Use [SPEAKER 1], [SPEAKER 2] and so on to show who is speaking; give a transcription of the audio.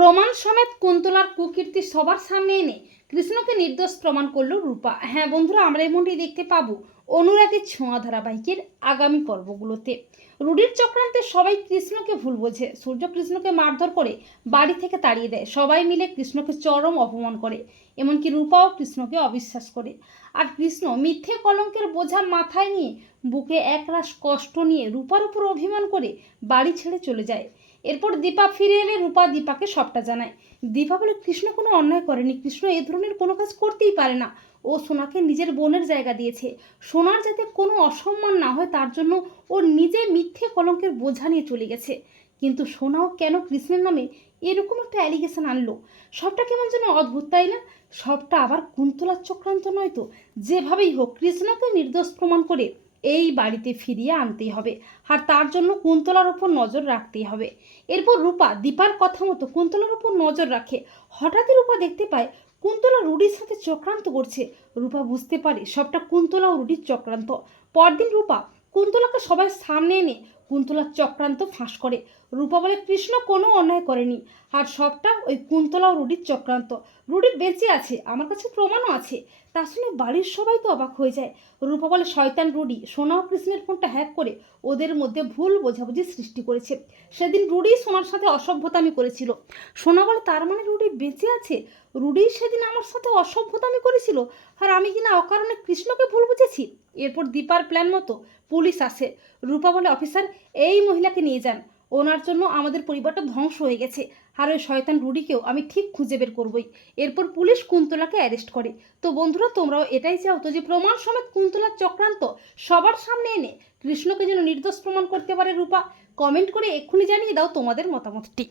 [SPEAKER 1] প্রমাণ সমেত কুন্তলার কুকীর্তি সবার সামনে এনে কৃষ্ণকে নির্দোষ প্রমাণ করল রূপা। হ্যাঁ বন্ধুরা, আমরা এমনটি দেখতে পাবো অনুরাগের ছোঁয়া ধারাবাহিকের আগামী পর্বগুলোতে। রুডির চক্রান্তে সবাই কৃষ্ণকে ভুল বোঝে। সূর্য কৃষ্ণকে মারধর করে বাড়ি থেকে তাড়িয়ে দেয়। সবাই মিলে কৃষ্ণকে চরম অপমান করে, এমনকি রূপাও কৃষ্ণকে অবিশ্বাস করে। আর কৃষ্ণ মিথ্যে কলঙ্কের বোঝা মাথায় নিয়ে বুকে একরাশ কষ্ট নিয়ে রূপার উপর অভিমান করে বাড়ি ছেড়ে চলে যায়। এরপর দীপা ফিরে এলে রূপা দীপাকে সবটা জানায়। দীপা বলে, কৃষ্ণ কোনো অন্যায় করেনি। কৃষ্ণ এ কোনো কাজ করতেই পারে না। ও সোনাকে নিজের বোনের জায়গা দিয়েছে। সোনার যাতে কোনো অসম্মান না হয়, তার জন্য ও নিজে মিথ্যে কলঙ্কের বোঝা নিয়ে চলে গেছে। কিন্তু সোনাও কেন কৃষ্ণের নামে এরকম একটা অ্যালিগেশন আনলো? সবটা কেমন যেন অদ্ভুত, তাই না? সবটা আবার কুন্তলার চক্রান্ত নয় তো? যেভাবেই হোক, কৃষ্ণকে নির্দোষ প্রমাণ করে এই বাড়িতে ফিরিয়ে আনতেই হবে। আর তার জন্য কুন্তলার উপর নজর রাখতেই হবে। এরপর রূপা, দীপার কথা মতো কুন্তলার উপর নজর রাখে। হঠাৎই রূপা দেখতে পায় কুন্তলা রুডির সাথে চক্রান্ত করছে। রূপা বুঝতে পারে সবটা কুন্তলা ও রুডির চক্রান্ত। পরদিন রূপা কুন্তলাকে সবাই সামনে এনে কুন্তলার চক্রান্ত ফাঁস করে। রূপা বলে, কৃষ্ণ, কোনো অন্যায় করেনি। আর সবটা ওই কুন্তলা ও রুডির চক্রান্ত। রুডি বেঁচে আছে, আমার কাছে প্রমাণও আছে তা শুনে বাড়ির সবাই তো অবাক হয়ে যায়। রূপা বলে, শয়তান রুডি, সোনা ও কৃষ্ণের ফোনটা হ্যাক করে ওদের মধ্যে ভুল বোঝাবুঝি সৃষ্টি করেছে। সেদিন রুডি সোনার সাথে অসভ্যতামি করেছিল। সোনা বলে, তার মানে রুডি বেঁচে আছে? রুডি সেদিন আমার সাথে অসভ্যতামি করেছিল আর আমি কিনা অকারণে কৃষ্ণকে ভুল বুঝেছি? এরপর দীপার প্ল্যান মতো পুলিশ আসে। রূপা বলে, অফিসার, এই মহিলাকে নিয়ে যান। ওনার জন্য আমাদের পরিবারটা ধ্বংস হয়ে গেছে। আর ওই শয়তান রুডিকেও আমি ঠিক খুঁজে বের করবই। এরপর পুলিশ কুন্তলাকে অ্যারেস্ট করে। তো বন্ধুরা, তোমরাও এটাই চাও তো যে প্রমাণ সমেত কুন্তলার চক্রান্ত সবার সামনে এনে কৃষ্ণকে যেন নির্দোষ প্রমাণ করতে পারে রূপা? কমেন্ট করে এক্ষুনি জানিয়ে দাও তোমাদের মতামতটি।